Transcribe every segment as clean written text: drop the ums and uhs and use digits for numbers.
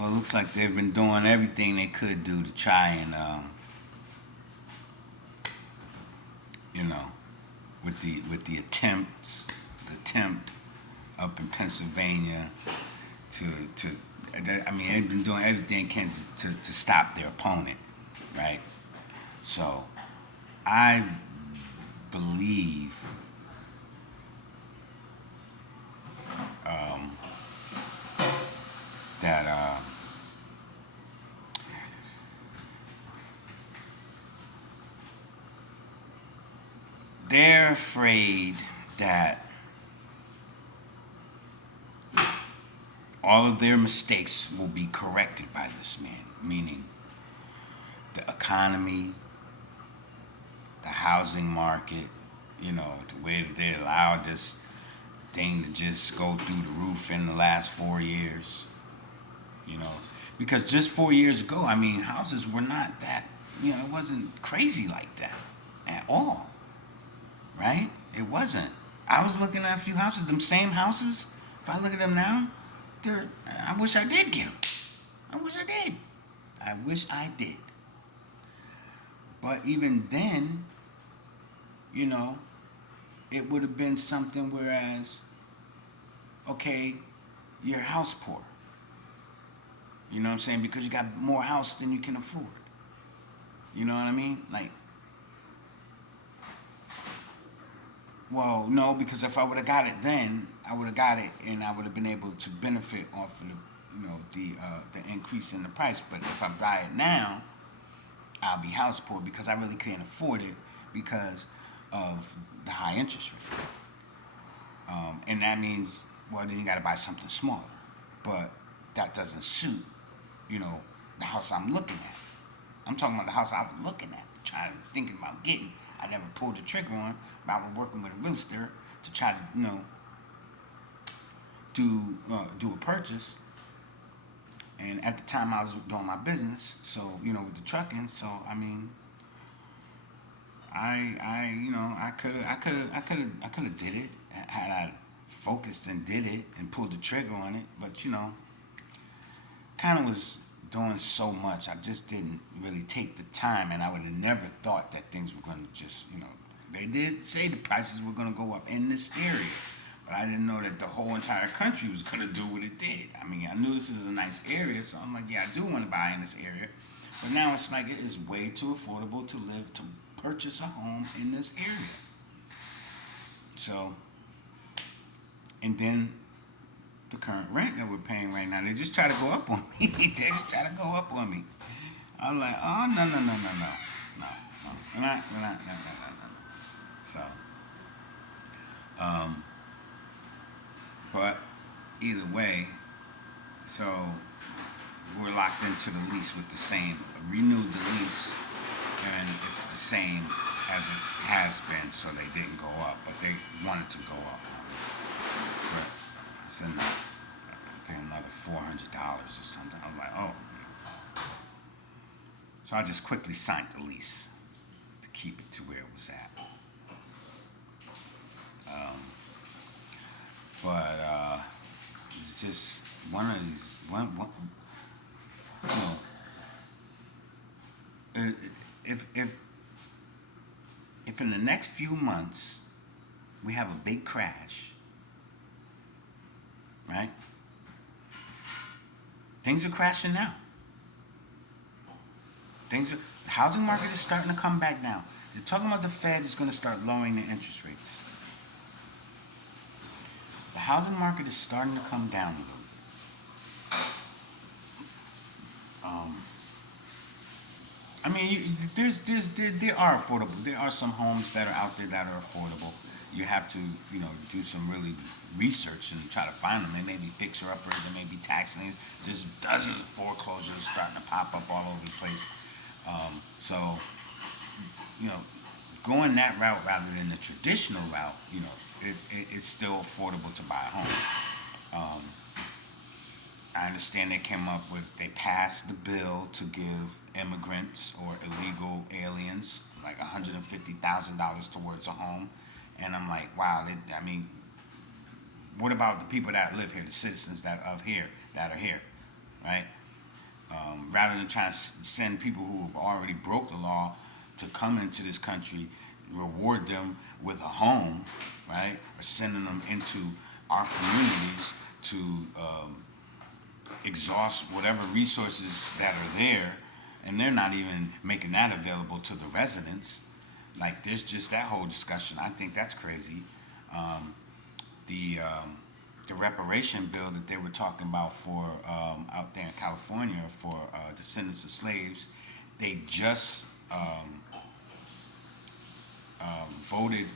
Well, it looks like they've been doing everything they could do to try and, you know, with the attempt up in Pennsylvania to to. I mean, they've been doing everything they can to stop their opponent, right? So I believe um, that they're afraid that all of their mistakes will be corrected by this man, meaning the economy, the housing market, the way that they allowed this thing to just go through the roof in the last 4 years, you know. Because just 4 years ago, I mean, houses were not that, it wasn't crazy like that at all, right? It wasn't. I was looking at a few houses, them same houses. If I look at them now, I wish I did get them. I wish I did. I wish I did. But even then, you know, it would have been something whereas, okay, you're house poor. You know what I'm saying? Because you got more house than you can afford. You know what I mean? Like, well, no, because if I would have got it then, I would have got it and I would have been able to benefit off of the increase in the price. But if I buy it now, I'll be house poor because I really can't afford it because of the high interest rate. And that means, well, then you got to buy something smaller. But that doesn't suit, the house I'm looking at. I'm talking about the house I was looking at, thinking about getting. I never pulled the trigger on, but I was working with a real estate to try to, do a purchase. And at the time, I was doing my business, so with the trucking. So I mean, I could have did it had I focused and did it and pulled the trigger on it. But kind of was doing so much. I just didn't really take the time, and I would have never thought that things were going to just, they did say the prices were going to go up in this area, but I didn't know that the whole entire country was going to do what it did. I mean, I knew this is a nice area, so I'm like, yeah, I do want to buy in this area, but now it's like it is way too affordable to purchase a home in this area. So, and then the current rent that we're paying right now. They just try to go up on me. They just try to go up on me. I'm like, oh no no no no no no no. We're not no no no no. So, um, but either way, so we're locked into the lease with the same renewed the lease, and it's the same as it has been. So they didn't go up, but they wanted to go up. But it's another $400 or something. I'm like, oh. So I just quickly signed the lease to keep it to where it was at. But it's just one of these you know, if in the next few months we have a big crash, right? Things are crashing now. The housing market is starting to come back now. They're talking about the Fed is going to start lowering the interest rates. The housing market is starting to come down a little. I mean, there are affordable. There are some homes that are out there that are affordable. You have to, do some really research and try to find them. They may be fixer-uppers, they may be tax liens. There's dozens of foreclosures starting to pop up all over the place. So, going that route rather than the traditional route, it's still affordable to buy a home. I understand they passed the bill to give immigrants or illegal aliens like $150,000 towards a home. And I'm like, wow, I mean, what about the people that live here, the citizens that are here, right? rather than trying to send people who have already broke the law to come into this country, reward them with a home, right? Or sending them into our communities to exhaust whatever resources that are there, and they're not even making that available to the residents. Like, there's just that whole discussion. I think that's crazy. Um, the reparation bill that they were talking about for out there in California for descendants of slaves, they just voted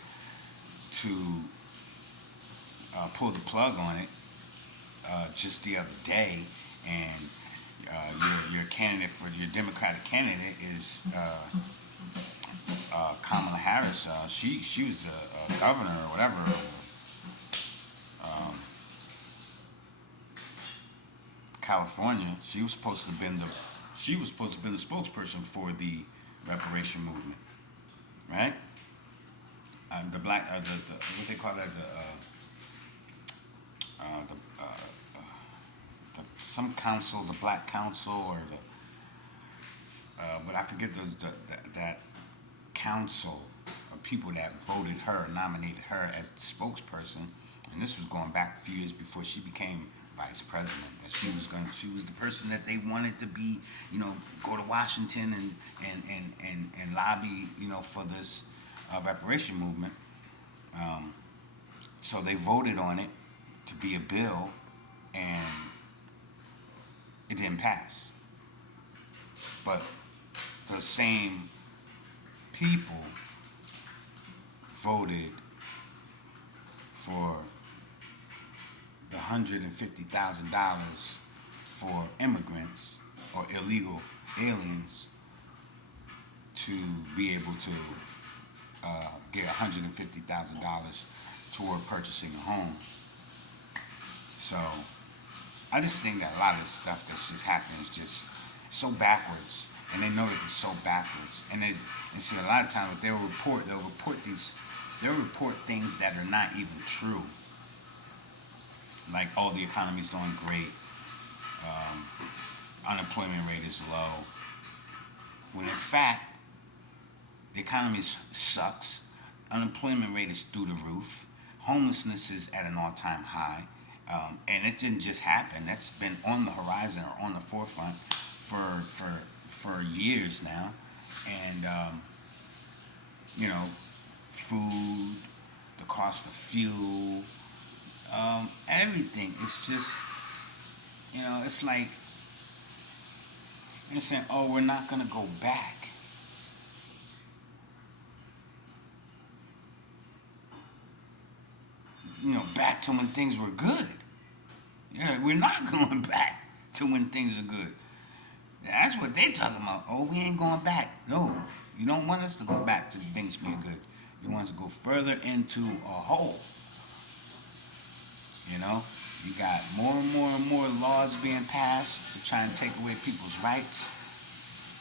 to pull the plug on it just the other day, and your candidate for your Democratic candidate is Kamala Harris. She was a governor or whatever. Um, California. She was supposed to have been the spokesperson for the reparation movement, right? The black, the what they call that, the some council, the Black Council, or but I forget that council of people that voted her, nominated her as the spokesperson, and this was going back a few years before she became vice president. That she was the person that they wanted to be, go to Washington and lobby, for this reparation movement. So they voted on it to be a bill, and it didn't pass. But the same people voted for the $150,000 for immigrants or illegal aliens to be able to get $150,000 toward purchasing a home. So I just think that a lot of this stuff that's just happening is just so backwards, and they know that it's so backwards. And see, a lot of times they'll report things that are not even true. Like, oh, the economy's doing great, unemployment rate is low. When in fact, the economy sucks, unemployment rate is through the roof, homelessness is at an all-time high, and it didn't just happen. That's been on the horizon or on the forefront for years now, and food, the cost of fuel, everything. It's just, it's like you're saying, oh, we're not gonna go back. Back to when things were good. Yeah, we're not going back to when things are good. That's what they talking about. Oh, we ain't going back. No, you don't want us to go back to things being good. You want us to go further into a hole. You got more and more and more laws being passed to try and take away people's rights.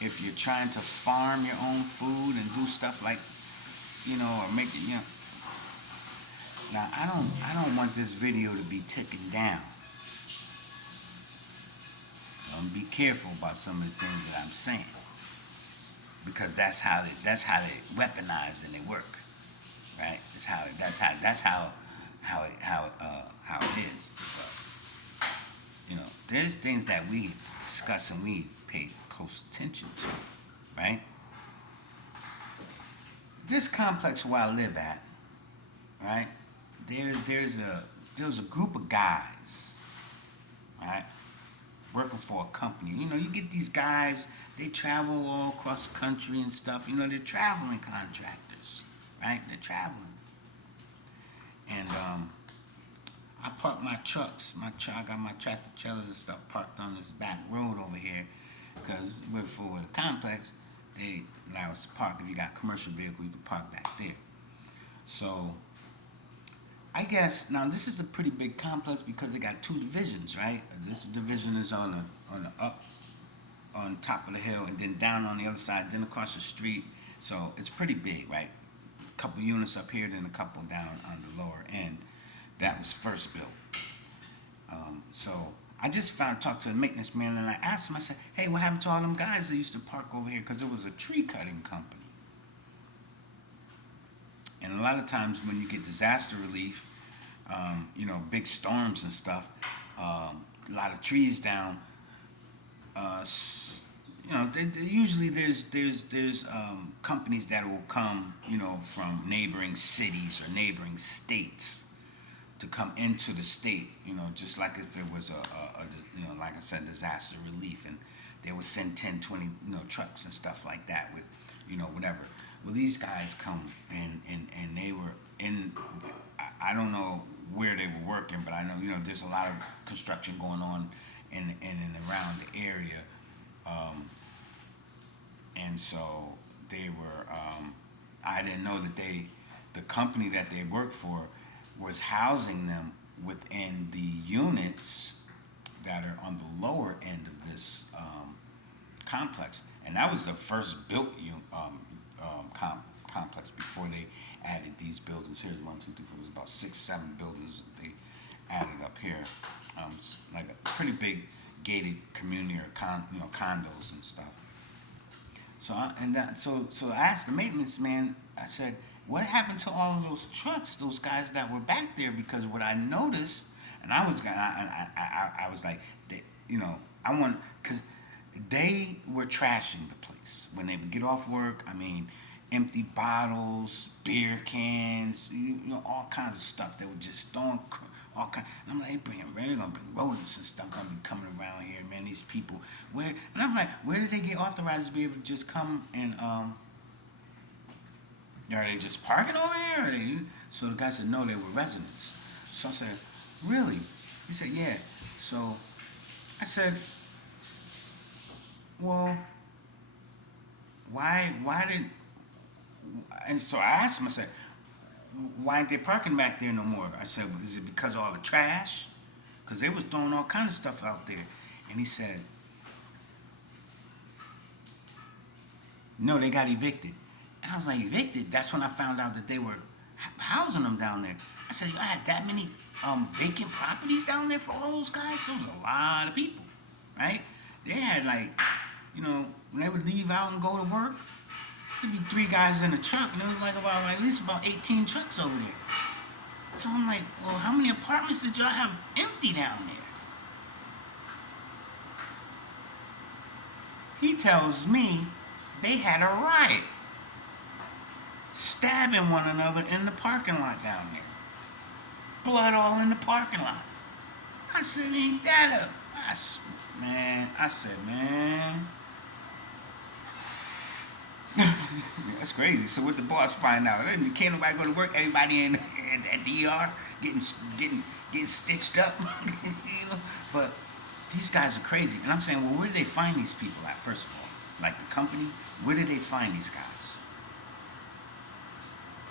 If you're trying to farm your own food and do stuff like, or make it, Now, I don't want this video to be taken down. Be careful about some of the things that I'm saying, because that's how they weaponize and they work, right? That's how it is. But, there's things that we discuss and we pay close attention to, right? This complex where I live at, right? There's a group of guys, right, working for a company. You get these guys, they travel all across the country and stuff. They're traveling contractors, right? They're traveling. And I park my trucks. I got my tractor trailers and stuff parked on this back road over here, because for the complex, they allow us to park. If you got a commercial vehicle, you can park back there. So I guess now this is a pretty big complex because they got two divisions, right? This division is on top of the hill, and then down on the other side, then across the street. So it's pretty big, right? A couple units up here, then a couple down on the lower end. That was first built. So I just talked to the maintenance man, and I asked him. I said, "Hey, what happened to all them guys that used to park over here? Because it was a tree cutting company." And a lot of times when you get disaster relief, big storms and stuff, a lot of trees down. Usually there's companies that will come, from neighboring cities or neighboring states to come into the state, just like if it was like I said, disaster relief, and they would send 10, 20, trucks and stuff like that with, whatever. Well, these guys come and they were in, I don't know where they were working, but I know, there's a lot of construction going on in and around the area. And so they were, I didn't know that the company that they worked for was housing them within the units that are on the lower end of this complex. And that was the first built complex before they added these buildings here. One, two, three, four. It was about 6, 7 buildings that they added up here. Like a pretty big gated community or condos and stuff. So I asked the maintenance man. I said, "What happened to all of those trucks? Those guys that were back there?" Because what I noticed, and I was like, I want, because they were trashing the place when they would get off work. I mean, empty bottles, beer cans, all kinds of stuff. They were just throwing all kinds. And I'm like, they're gonna bring rodents and stuff gonna be coming around here, man. These people, where? And I'm like, where did they get authorized to be able to just come and are they just parking over here? Or So the guy said, no, they were residents. So I said, really? He said, yeah. So I said, well, why did? And so I asked him. I said, why ain't they parking back there no more? I said, well, is it because of all the trash? Because they was throwing all kind of stuff out there. And he said, no, they got evicted. And I was like, evicted? That's when I found out that they were housing them down there. I said, you had that many vacant properties down there for all those guys? There was a lot of people, right? They had when they would leave out and go to work, there'd be 3 guys in a truck, and it was like at least about 18 trucks over there. So I'm like, well, how many apartments did y'all have empty down there? He tells me they had a riot, stabbing one another in the parking lot down there. Blood all in the parking lot. I said, ain't that I said, man. That's crazy. So what the boss find out? Can't nobody go to work. Everybody in at the ER getting stitched up. But these guys are crazy. And I'm saying, well, where do they find these people at? First of all, like the company, where do they find these guys?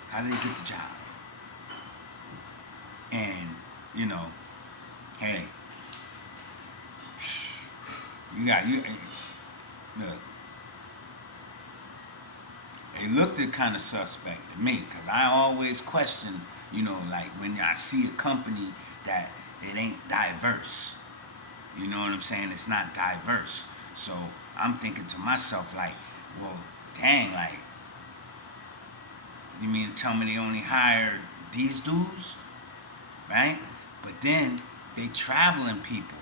How do they get the job? And hey, look. They looked at kind of suspect to me because I always question, like when I see a company that it ain't diverse. You know what I'm saying? It's not diverse. So I'm thinking to myself like, well, dang, like, you mean to tell me they only hired these dudes? Right? But then they traveling people.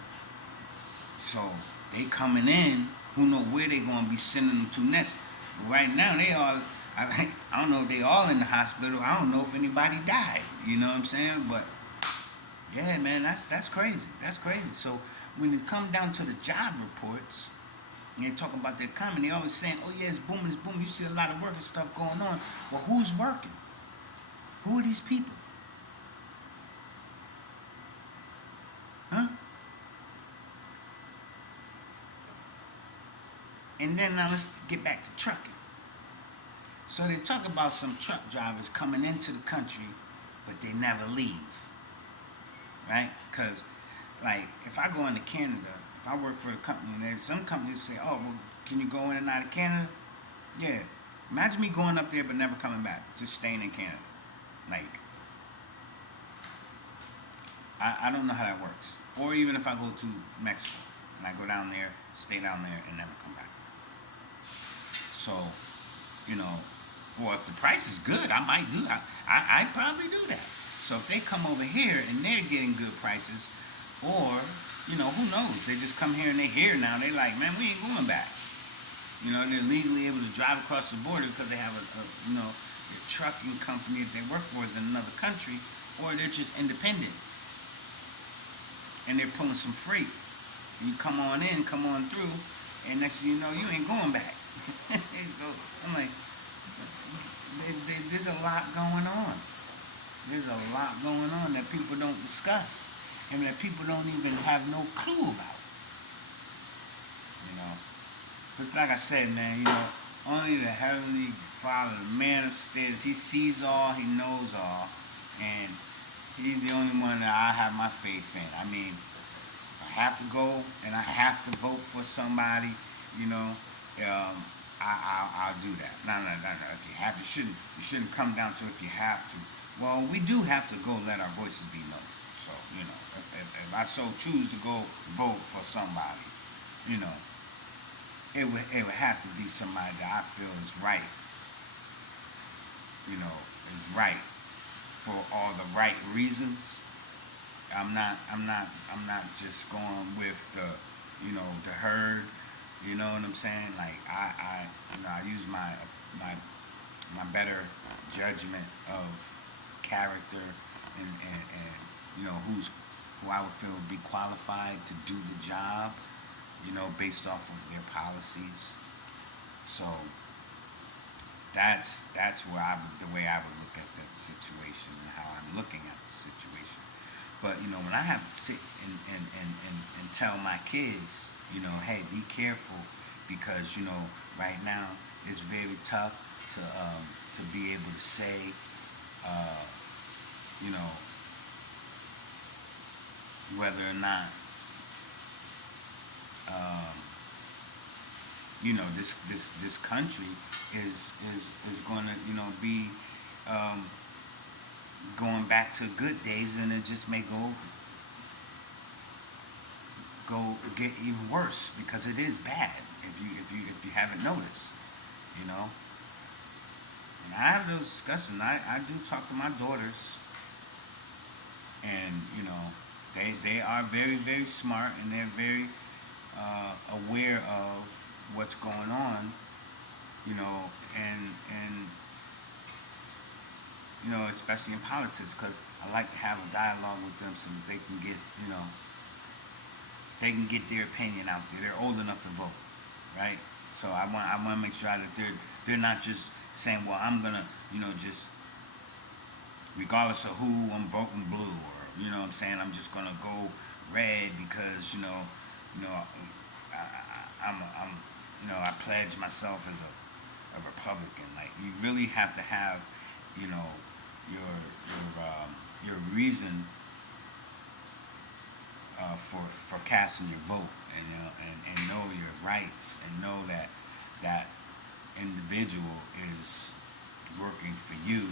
So they coming in, who know where they gonna be sending them to next. Right now, they all, I don't know if they all in the hospital. I don't know if anybody died. You know what I'm saying? But, yeah, man, that's crazy. That's crazy. So, when it comes down to the job reports, and they're talking about the economy, they always saying, oh, yeah, it's booming, it's booming. You see a lot of work and stuff going on. Well, who's working? Who are these people? Huh? And then now let's get back to trucking. So they talk about some truck drivers coming into the country, but they never leave, right? Because, like, if I go into Canada, if I work for a company, and there's some companies say, oh, well, can you go in and out of Canada? Yeah. Imagine me going up there but never coming back, just staying in Canada. Like, I don't know how that works. Or even if I go to Mexico and I go down there, stay down there, and never come back. So, you know, or if the price is good, I might do that. I probably do that. So if they come over here and they're getting good prices, or, you know, who knows? They just come here and they're here now. They're like, man, we ain't going back. You know, they're legally able to drive across the border because they have a trucking company that they work for is in another country, or they're just independent and they're pulling some freight. You come on in, come on through, and next thing you know, you ain't going back. So I'm like, there's a lot going on. There's a lot going on that people don't discuss, and that people don't even have no clue about. You know, it's like I said, man. You know, only the Heavenly Father, the man upstairs, He sees all, He knows all, and He's the only one that I have my faith in. I mean, if I have to go and I have to vote for somebody, you know, I'll do that. No. If you have to, you shouldn't come down to if you have to. Well, we do have to go let our voices be known. So, you know, if I so choose to go vote for somebody, you know, it would have to be somebody that I feel is right. You know, is right for all the right reasons. I'm not just going with the herd. You know what I'm saying? Like I use my better judgment of character and who I would feel would be qualified to do the job. You know, based off of their policies. So that's where the way I would look at that situation and how I'm looking at the situation. But you know, when I have to sit and tell my kids, you know, hey, be careful because you know, right now it's very tough to be able to say, uh, you know, whether or not, um, you know, this country is going to be um, going back to good days, and it just may go get even worse because it is bad if you haven't noticed, you know. And I have those discussions. I do talk to my daughters, and you know, they are very very smart and they're very aware of what's going on, you know, and you know, especially in politics, because I like to have a dialogue with them so that they can get, you know, they can get their opinion out there. They're old enough to vote, right? So I want to make sure that they're not just saying, well, I'm gonna, you know, just regardless of who I'm voting blue, or you know what I'm saying, I'm just gonna go red because you know, I'm you know, I pledge myself as a Republican. Like you really have to have, you know, your reason for casting your vote, and and know your rights, and know that that individual is working for you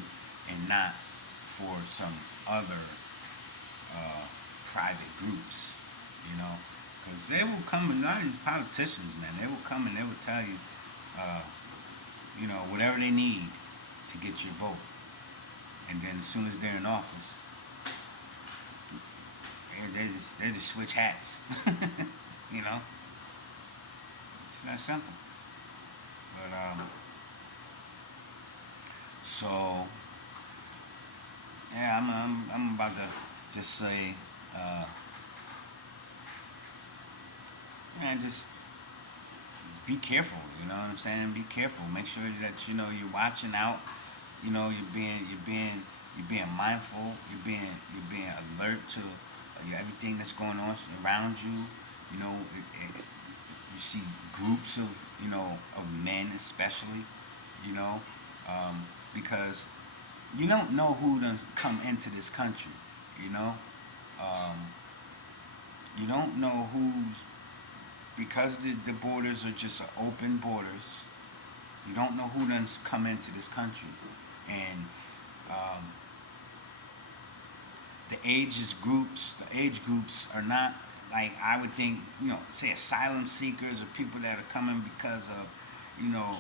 and not for some other private groups, you know, because they will come, and a lot of these politicians, man, they will come and they will tell you, uh, you know, whatever they need to get your vote, and then as soon as they're in office, they just switch hats. You know, it's that simple. But so yeah, I'm about to just say, uh, yeah, just be careful. You know what I'm saying? Be careful. Make sure that you know you're watching out. You know, you're being mindful. You're being alert to everything that's going on around you. You know, you see groups of of men especially. You know, because you don't know who does come into this country. You know, um, you don't know who's, because the borders are just open borders. You don't know who does come into this country, and um, the age groups are not like I would think, say asylum seekers or people that are coming because of, you know,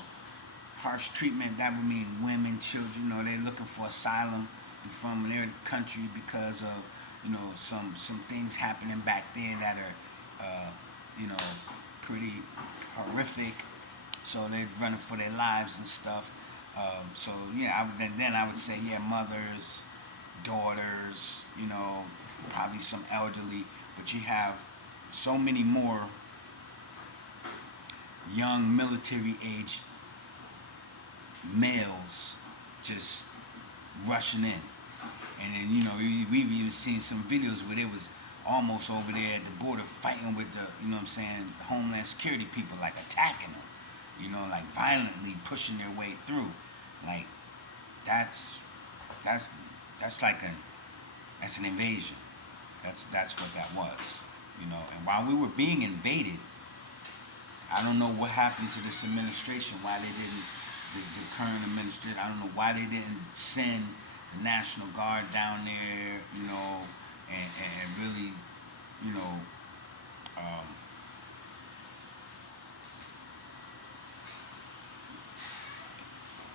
harsh treatment. That would mean women, children. They're looking for asylum from their country because of, some things happening back there that are, you know, pretty horrific. So they're running for their lives and stuff. So yeah, then I would say, yeah, mothers, daughters, probably some elderly, but you have so many more young military age males just rushing in. And then, we've even seen some videos where they was almost over there at the border fighting with the, what I'm saying, Homeland Security people, like attacking them, like violently pushing their way through. Like, that's, that's, that's like that's an invasion. That's what that was, And while we were being invaded, I don't know what happened to this administration. Why they didn't, the current administration. I don't know why they didn't send the National Guard down there, and really, you know, um,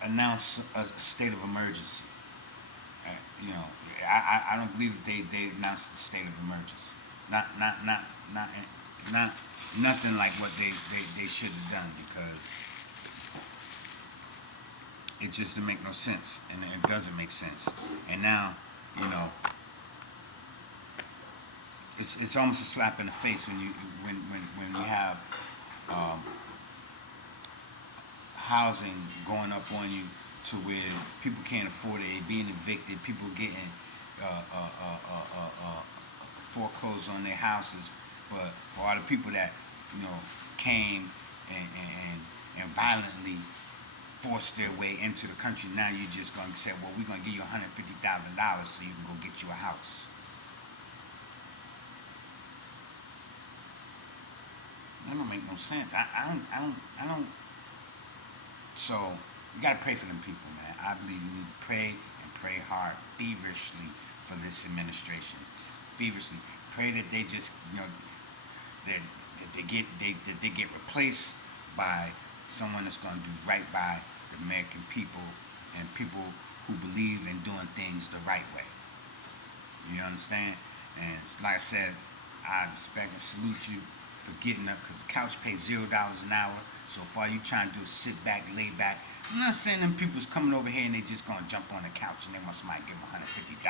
announce a state of emergency. Uh, you know, I don't believe that they announced the state of emergency. Not not nothing like what they should have done, because it just didn't make no sense, and it doesn't make sense. And now, you know, it's almost a slap in the face when you have um, housing going up on you to where people can't afford it, they being evicted, people getting uh, uh, uh, uh, uh, uh, foreclosed on their houses. But for all the people that, came and violently forced their way into the country, now you're just going to say, well, we're going to give you $150,000 so you can go get you a house. That don't make no sense. I don't. So you gotta pray for them people, man. I believe you need to pray and pray hard, feverishly, for this administration. Feverishly, pray that they just, that they get replaced by someone that's gonna do right by the American people and people who believe in doing things the right way. You understand? And like I said, I respect and salute you for getting up, because the couch pays $0 an hour. So far, you trying to do is sit back, lay back. I'm not saying them people's coming over here and they just gonna jump on the couch and they want somebody to give them 150,000.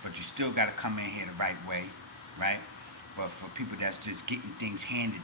But you still gotta come in here the right way, right? But for people that's just getting things handed